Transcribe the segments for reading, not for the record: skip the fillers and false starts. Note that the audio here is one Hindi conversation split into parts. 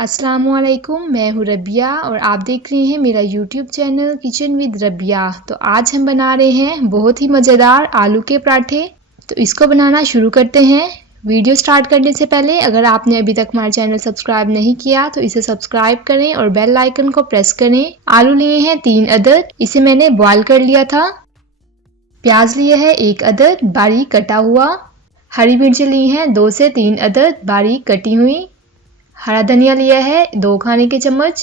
अस्सलाम वालेकुम, मैं हूँ रबिया और आप देख रहे हैं मेरा YouTube channel kitchen with Rabia. तो आज हम बना रहे हैं बहुत ही मज़ेदार आलू के पराठे। तो इसको बनाना शुरू करते हैं। वीडियो स्टार्ट करने से पहले अगर आपने अभी तक हमारा चैनल सब्सक्राइब नहीं किया तो इसे सब्सक्राइब करें और बेल आइकन को प्रेस करें। आलू लिए हैं 3 अदद, इसे मैंने बॉयल कर लिया था। प्याज लिए है 1 अदद बारीक कटा हुआ। हरी मिर्ची ली हैं 2 से 3 अदद बारीक कटी हुई। हरा धनिया लिया है 2 खाने के चम्मच।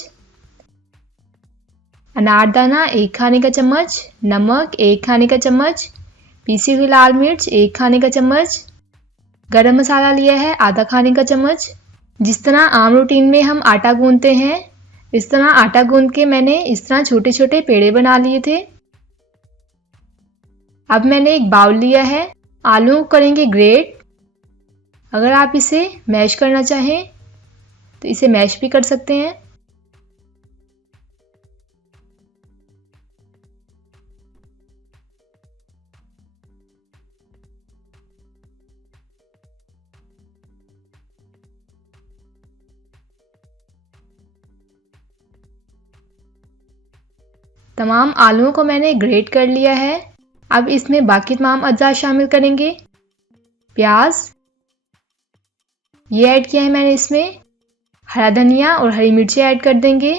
अनारदाना 1 खाने का चम्मच। नमक 1 खाने का चम्मच। पीसी हुई लाल मिर्च 1 खाने का चम्मच। गरम मसाला लिया है आधा खाने का चम्मच। जिस तरह आम रूटीन में हम आटा गूंथते हैं इस तरह आटा गूंथ के मैंने इस तरह छोटे छोटे पेड़े बना लिए थे। अब मैंने एक बाउल लिया है। आलू को करेंगे ग्रेट। अगर आप इसे मैश करना चाहें तो इसे मैश भी कर सकते हैं। तमाम आलूओं को मैंने ग्रेट कर लिया है। अब इसमें बाकी तमाम अज्जा शामिल करेंगे। प्याज ये ऐड किया है मैंने इसमें। हरा धनिया और हरी मिर्ची ऐड कर देंगे।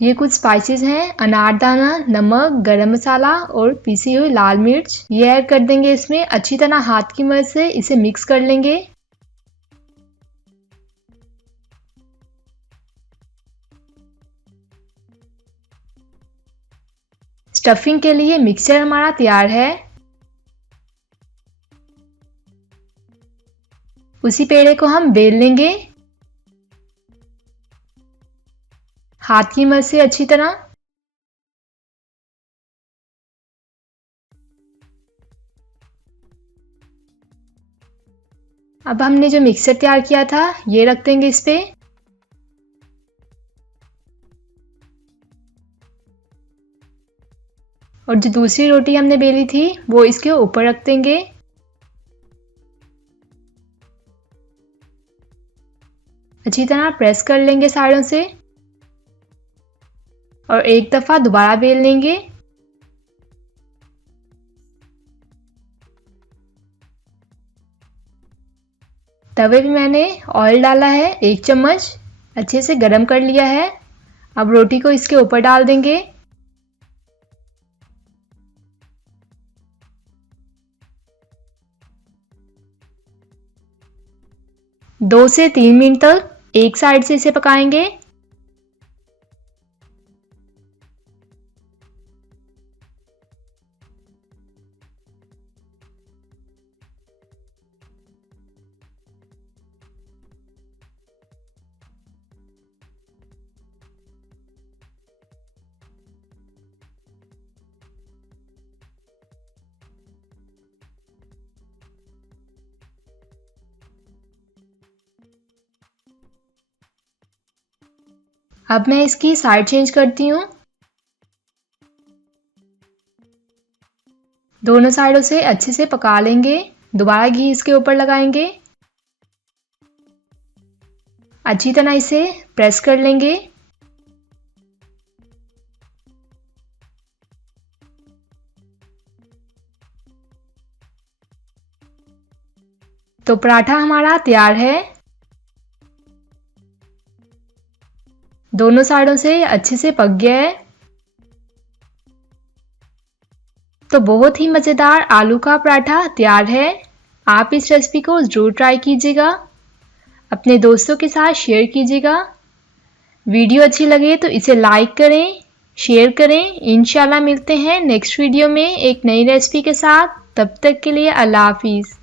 ये कुछ स्पाइसेस हैं, अनारदाना, नमक, गरम मसाला और पीसी हुई लाल मिर्च ये ऐड कर देंगे इसमें। अच्छी तरह हाथ की मदद से इसे मिक्स कर लेंगे। स्टफिंग के लिए मिक्सचर हमारा तैयार है। उसी पेड़े को हम बेल लेंगे हाथ की मदद से अच्छी तरह। अब हमने जो मिक्सचर तैयार किया था ये रख देंगे इस पे। और जो दूसरी रोटी हमने बेली थी वो इसके ऊपर रख देंगे। अच्छी तरह प्रेस कर लेंगे साइडों से और एक दफा दोबारा बेल लेंगे। तवे पे मैंने ऑयल डाला है 1 चम्मच, अच्छे से गरम कर लिया है। अब रोटी को इसके ऊपर डाल देंगे। दो से 3 मिनट तक एक साइड से इसे पकाएंगे। अब मैं इसकी साइड चेंज करती हूँ। दोनों साइडों से अच्छे से पका लेंगे। दोबारा घी इसके ऊपर लगाएंगे। अच्छी तरह इसे प्रेस कर लेंगे। तो पराठा हमारा तैयार है। दोनों साइडों से अच्छे से पक गया है। तो बहुत ही मज़ेदार आलू का पराठा तैयार है। आप इस रेसिपी को ज़रूर ट्राई कीजिएगा। अपने दोस्तों के साथ शेयर कीजिएगा। वीडियो अच्छी लगे तो इसे लाइक करें, शेयर करें। इंशाल्लाह मिलते हैं नेक्स्ट वीडियो में एक नई रेसिपी के साथ। तब तक के लिए अल्लाह हाफिज़।